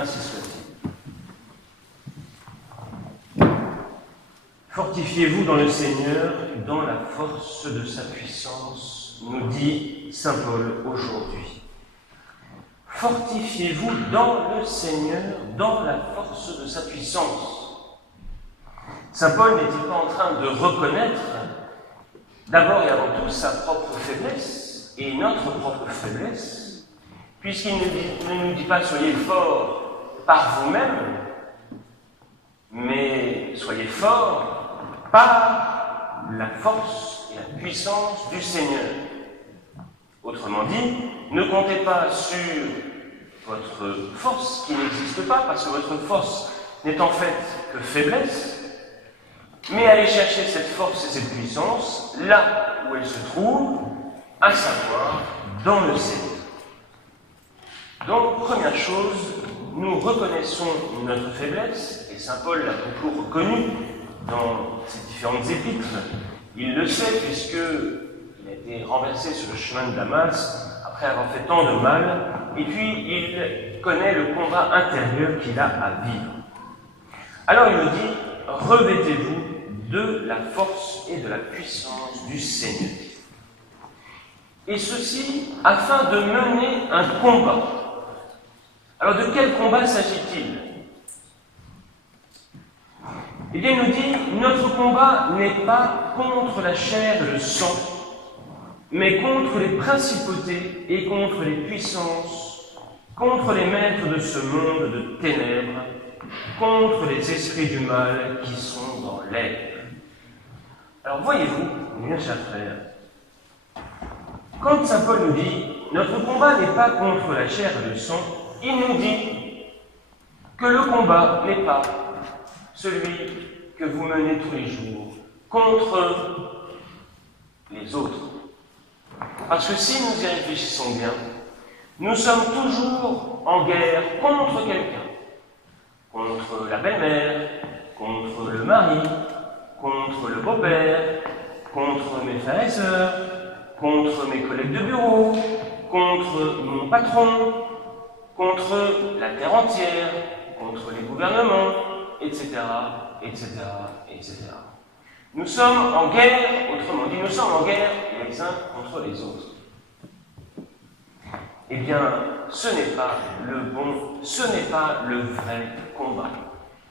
ainsi soit-il. Fortifiez-vous dans le Seigneur, dans la force de sa puissance, nous dit saint Paul aujourd'hui. Fortifiez-vous dans le Seigneur, dans la force de sa puissance. Saint Paul n'est-il pas en train de reconnaître d'abord et avant tout sa propre faiblesse et notre propre faiblesse, puisqu'il ne nous dit pas « soyez forts par vous-même », mais soyez forts par la force et la puissance du Seigneur. Autrement dit, ne comptez pas sur votre force qui n'existe pas, parce que votre force n'est en fait que faiblesse, mais allez chercher cette force et cette puissance là où elle se trouve, à savoir dans le Seigneur. Donc, première chose, nous reconnaissons notre faiblesse, et saint Paul l'a beaucoup reconnu dans ses différentes épîtres. Il le sait puisqu'il a été renversé sur le chemin de Damas après avoir fait tant de mal, et puis il connaît le combat intérieur qu'il a à vivre. Alors il nous dit, revêtez-vous de la force et de la puissance du Seigneur. Et ceci afin de mener un combat. Alors de quel combat s'agit-il ? Eh bien, il nous dit, notre combat n'est pas contre la chair et le sang, mais contre les principautés et contre les puissances, contre les maîtres de ce monde de ténèbres, contre les esprits du mal qui sont dans l'air. Alors voyez-vous, bien chers frères, quand saint Paul nous dit, notre combat n'est pas contre la chair et le sang, il nous dit que le combat n'est pas celui que vous menez tous les jours contre les autres. Parce que si nous y réfléchissons bien, nous sommes toujours en guerre contre quelqu'un. Contre la belle-mère, contre le mari, contre le beau-père, contre mes frères et sœurs, contre mes collègues de bureau, contre mon patron, contre la terre entière, contre les gouvernements, etc., etc., etc. Nous sommes en guerre, autrement dit, nous sommes en guerre les uns contre les autres. Eh bien, ce n'est pas le bon, ce n'est pas le vrai combat.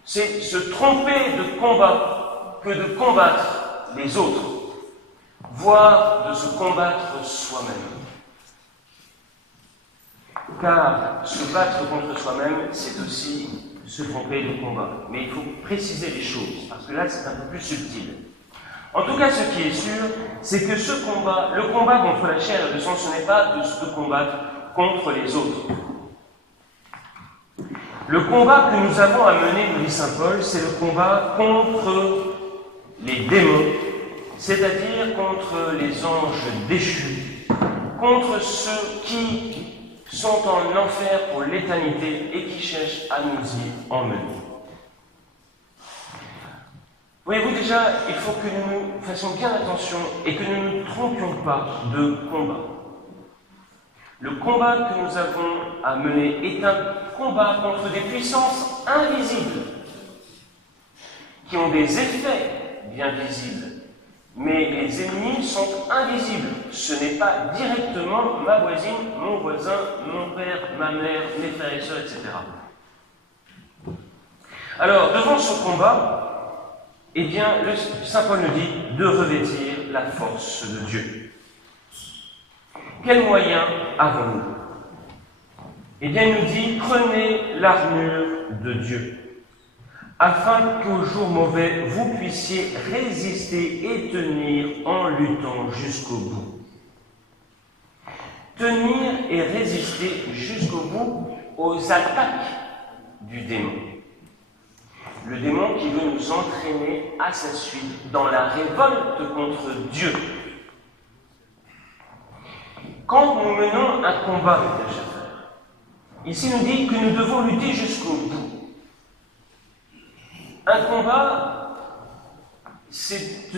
C'est se tromper de combat que de combattre les autres, voire de se combattre soi-même. Car se battre contre soi-même, c'est aussi se tromper de combat. Mais il faut préciser les choses, parce que là, c'est un peu plus subtil. En tout cas, ce qui est sûr, c'est que ce combat, le combat contre la chair et le sang, ce n'est pas de se combattre contre les autres. Le combat que nous avons à mener, nous dit saint Paul, c'est le combat contre les démons, c'est-à-dire contre les anges déchus, contre ceux qui sont en enfer pour l'éternité et qui cherchent à nous y emmener. Voyez-vous déjà, il faut que nous fassions bien attention et que nous ne nous trompions pas de combat. Le combat que nous avons à mener est un combat contre des puissances invisibles qui ont des effets bien visibles. Mais les ennemis sont invisibles. Ce n'est pas directement ma voisine, mon voisin, mon père, ma mère, mes frères et sœurs, etc. Alors, devant ce combat, eh bien, saint Paul nous dit de revêtir la force de Dieu. Quels moyens avons-nous ? Eh bien, il nous dit, prenez l'armure de Dieu, afin qu'au jour mauvais, vous puissiez résister et tenir en luttant jusqu'au bout. Tenir et résister jusqu'au bout aux attaques du démon. Le démon qui veut nous entraîner à sa suite dans la révolte contre Dieu. Quand nous menons un combat, mes chers frères, ici nous dit que nous devons lutter jusqu'au bout. Un combat, c'est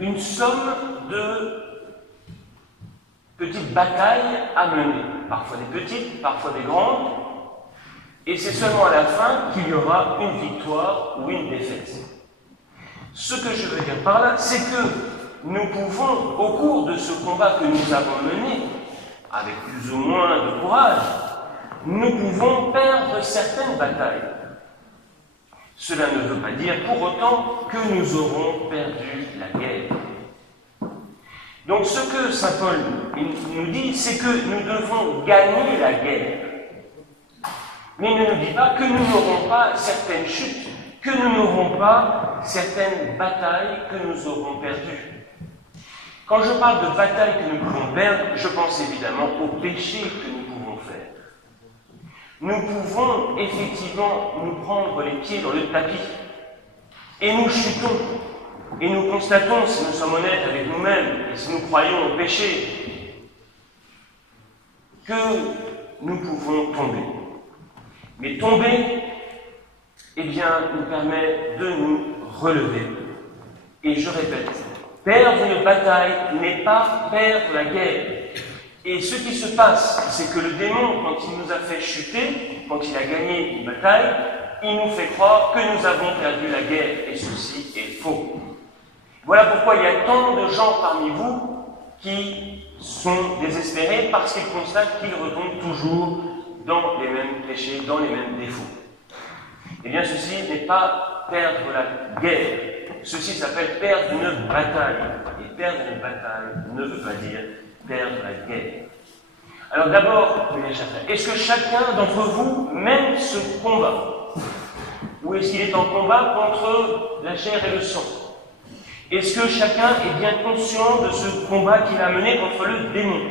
une somme de petites batailles à mener, parfois des petites, parfois des grandes, et c'est seulement à la fin qu'il y aura une victoire ou une défaite. Ce que je veux dire par là, c'est que nous pouvons, au cours de ce combat que nous avons mené, avec plus ou moins de courage, nous pouvons perdre certaines batailles. Cela ne veut pas dire pour autant que nous aurons perdu la guerre. Donc ce que saint Paul nous dit, c'est que nous devons gagner la guerre. Mais il ne nous dit pas que nous n'aurons pas certaines chutes, que nous n'aurons pas certaines batailles que nous aurons perdues. Quand je parle de batailles que nous pouvons perdre, je pense évidemment aux péchés que nous pouvons faire. Nous pouvons effectivement nous prendre les pieds dans le tapis et nous chutons. Et nous constatons, si nous sommes honnêtes avec nous-mêmes et si nous croyons au péché, que nous pouvons tomber. Mais tomber, eh bien, nous permet de nous relever. Et je répète, perdre une bataille n'est pas perdre la guerre. Et ce qui se passe, c'est que le démon, quand il nous a fait chuter, quand il a gagné une bataille, il nous fait croire que nous avons perdu la guerre. Et ceci est faux. Voilà pourquoi il y a tant de gens parmi vous qui sont désespérés parce qu'ils constatent qu'ils retombent toujours dans les mêmes péchés, dans les mêmes défauts. Eh bien, ceci n'est pas perdre la guerre. Ceci s'appelle perdre une bataille. Et perdre une bataille ne veut pas dire perdre la guerre. Alors d'abord, est-ce que chacun d'entre vous mène ce combat? Ou est-ce qu'il est en combat contre la chair et le sang? Est-ce que chacun est bien conscient de ce combat qu'il a mené contre le démon?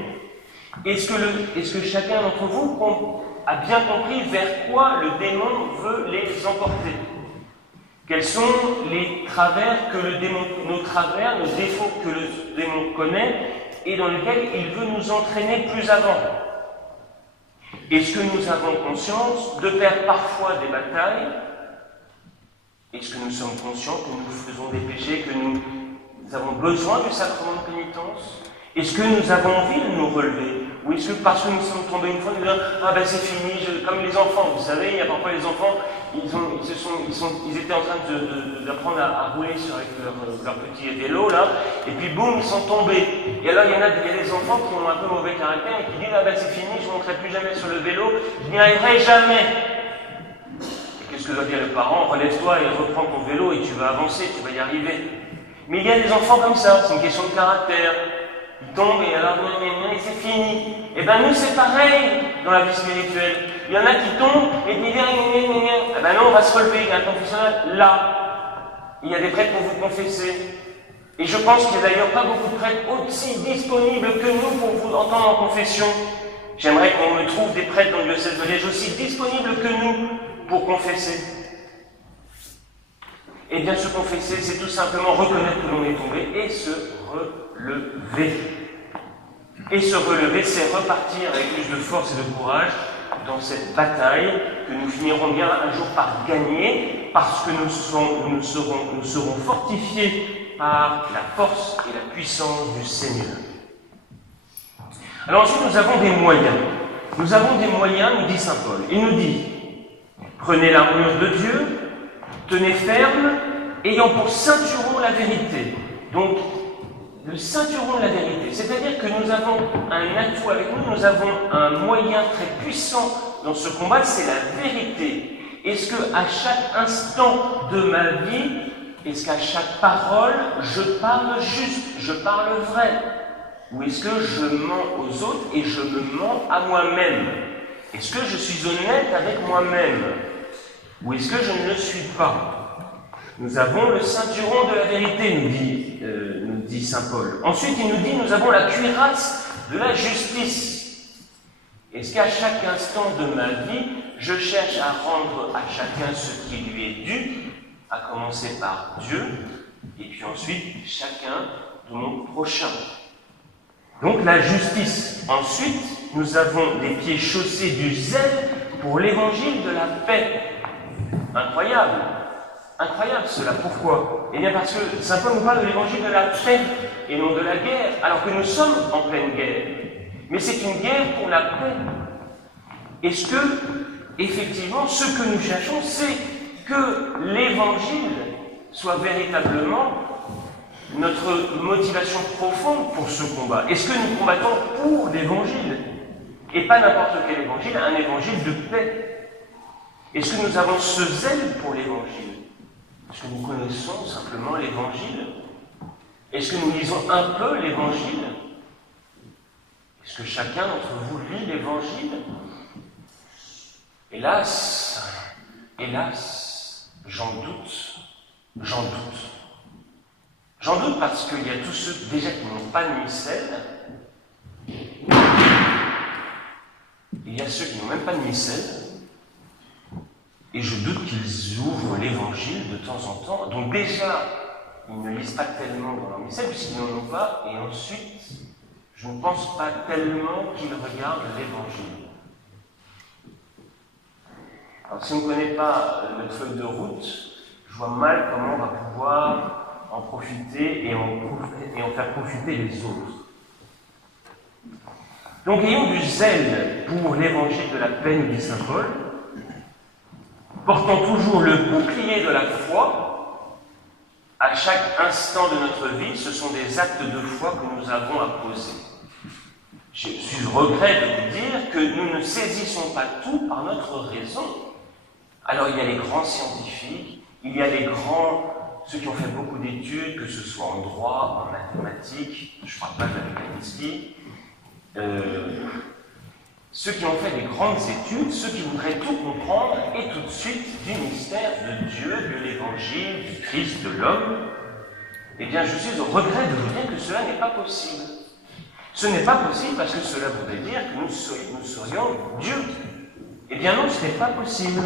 Est-ce que chacun d'entre vous a bien compris vers quoi le démon veut les emporter? Quels sont les travers que le démon, nos travers, nos défauts que le démon connaît et dans lesquels il veut nous entraîner plus avant? Est-ce que nous avons conscience de perdre parfois des batailles? Est-ce que nous sommes conscients que nous faisons des péchés, que nous avons besoin du sacrement de pénitence? Est-ce que nous avons envie de nous relever? Ou est-ce que parce que nous sommes tombés une fois, nous disons « Ah ben c'est fini, comme les enfants, vous savez, il y a parfois les enfants, ils étaient en train d'apprendre à rouler avec leur petit vélo, là, et puis boum, ils sont tombés. Et alors il y a des enfants qui ont un peu mauvais caractère et qui disent « Ah ben c'est fini, je ne monterai plus jamais sur le vélo, je n'y arriverai jamais !» Qu'est-ce que doit dire le parent? Relève-toi et reprends ton vélo et tu vas avancer, tu vas y arriver. Mais il y a des enfants comme ça, c'est une question de caractère. Ils tombent et alors, et c'est fini. Et bien nous, c'est pareil dans la vie spirituelle. Il y en a qui tombent et qui disent, eh bien non, on va se relever, il y a un confessionnal là. Il y a des prêtres pour vous confesser. Et je pense qu'il n'y a d'ailleurs pas beaucoup de prêtres aussi disponibles que nous pour vous entendre en confession. J'aimerais qu'on me trouve des prêtres dans le diocèse de Liège aussi disponibles que nous pour confesser. Eh bien, se confesser, c'est tout simplement reconnaître que l'on est tombé et se relever. Et se relever, c'est repartir avec plus de force et de courage dans cette bataille que nous finirons bien un jour par gagner, parce que nous serons fortifiés par la force et la puissance du Seigneur. Alors ensuite, nous avons des moyens. Nous avons des moyens, nous dit saint Paul. Il nous dit, prenez l'armure de Dieu, tenez ferme, ayant pour ceinturon la vérité. Donc, le ceinturon de la vérité, c'est-à-dire que nous avons un atout avec nous, nous avons un moyen très puissant dans ce combat, c'est la vérité. Est-ce qu'à chaque instant de ma vie, est-ce qu'à chaque parole, je parle juste, je parle vrai? Ou est-ce que je mens aux autres et je me mens à moi-même? Est-ce que je suis honnête avec moi-même? Ou est-ce que je ne le suis pas? Nous avons le ceinturon de la vérité, nous dit saint Paul. Ensuite, il nous dit, nous avons la cuirasse de la justice. Est-ce qu'à chaque instant de ma vie, je cherche à rendre à chacun ce qui lui est dû, à commencer par Dieu, et puis ensuite, chacun de mon prochain? Donc la justice. Ensuite, nous avons des pieds chaussés du zèle pour l'évangile de la paix. Incroyable. Incroyable cela. Pourquoi? Eh bien parce que saint Paul nous parle de l'évangile de la paix et non de la guerre, alors que nous sommes en pleine guerre. Mais c'est une guerre pour la paix. Est-ce que effectivement, ce que nous cherchons, c'est que l'Évangile soit véritablement notre motivation profonde pour ce combat. Est-ce que nous combattons pour l'Évangile et pas n'importe quel Évangile, un Évangile de paix? Est-ce que nous avons ce zèle pour l'Évangile? Est-ce que nous connaissons simplement l'Évangile? Est-ce que nous lisons un peu l'Évangile? Est-ce que chacun d'entre vous lit l'Évangile? Hélas, j'en doute. J'en doute parce qu'il y a tous ceux déjà qui n'ont pas de missel. Il y a ceux qui n'ont même pas de missel. Et je doute qu'ils ouvrent l'Évangile de temps en temps. Donc déjà, ils ne lisent pas tellement dans leur missel puisqu'ils n'en ont pas. Et ensuite, je ne pense pas tellement qu'ils regardent l'Évangile. Alors si on ne connaît pas notre feuille de route, je vois mal comment on va pouvoir en profiter et en faire profiter les autres. Donc ayons du zèle pour l'évangile de la paix, nous dit saint Paul, portant toujours le bouclier de la foi à chaque instant de notre vie. Ce sont des actes de foi que nous avons à poser. Je suis au regret de vous dire que nous ne saisissons pas tout par notre raison. Alors il y a les grands scientifiques, il y a les grands, ceux qui ont fait beaucoup d'études, que ce soit en droit, en mathématiques, je ne parle pas de la Kalinski, ceux qui ont fait des grandes études, ceux qui voudraient tout comprendre et tout de suite du mystère de Dieu, de l'Évangile, du Christ, de l'homme. Eh bien, je suis au regret de vous dire que cela n'est pas possible. Ce n'est pas possible parce que cela voudrait dire que nous serions Dieu. Eh bien non, ce n'est pas possible.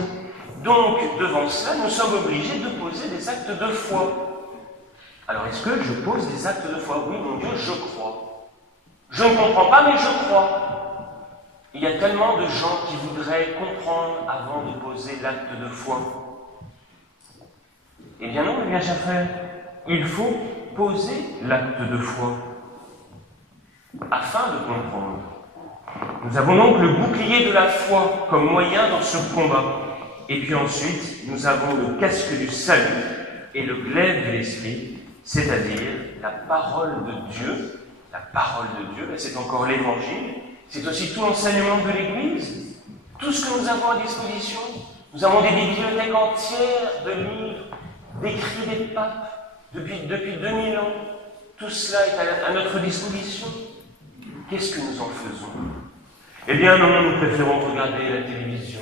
Donc, devant cela, nous sommes obligés de poser des actes de foi. Alors, est-ce que je pose des actes de foi? Oui, mon Dieu, je crois. Je ne comprends pas, mais je crois. Il y a tellement de gens qui voudraient comprendre avant de poser l'acte de foi. Eh bien non, mes bien chers frères, il faut poser l'acte de foi afin de comprendre. Nous avons donc le bouclier de la foi comme moyen dans ce combat. Et puis ensuite, nous avons le casque du salut et le glaive de l'esprit, c'est-à-dire la parole de Dieu. La parole de Dieu, c'est encore l'Évangile. C'est aussi tout l'enseignement de l'Église. Tout ce que nous avons à disposition. Nous avons des bibliothèques entières de livres, d'écrits des papes, depuis 2000 ans. Tout cela est à notre disposition. Qu'est-ce que nous en faisons? Eh bien non, nous préférons regarder la télévision.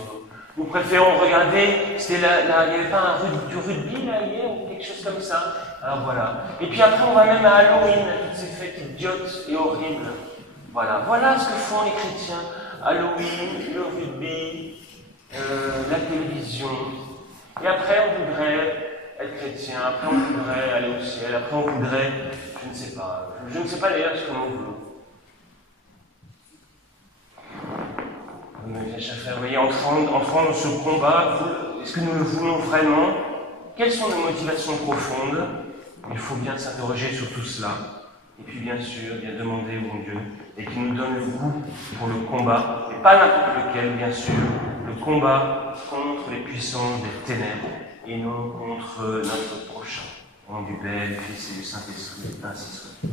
Nous préférons regarder, il n'y avait pas du rugby là hier ou quelque chose comme ça. Alors voilà. Et puis après on va même à Halloween, toutes ces fêtes idiotes et horribles. Voilà ce que font les chrétiens. Halloween, le rugby, la télévision. Et après on voudrait être chrétien, après on voudrait aller au ciel, après on voudrait, je ne sais pas d'ailleurs ce que l'on veut. Mes chers frères, vous voyez, entrant dans ce combat, est-ce que nous le voulons vraiment? Quelles sont nos motivations profondes? Il faut bien s'interroger sur tout cela. Et puis bien sûr, bien demander au bon Dieu, et qu'il nous donne le goût pour le combat, et pas n'importe lequel, bien sûr, le combat contre les puissances des ténèbres, et non contre notre prochain. Au nom du Père, du Fils et du Saint-Esprit, ainsi soit.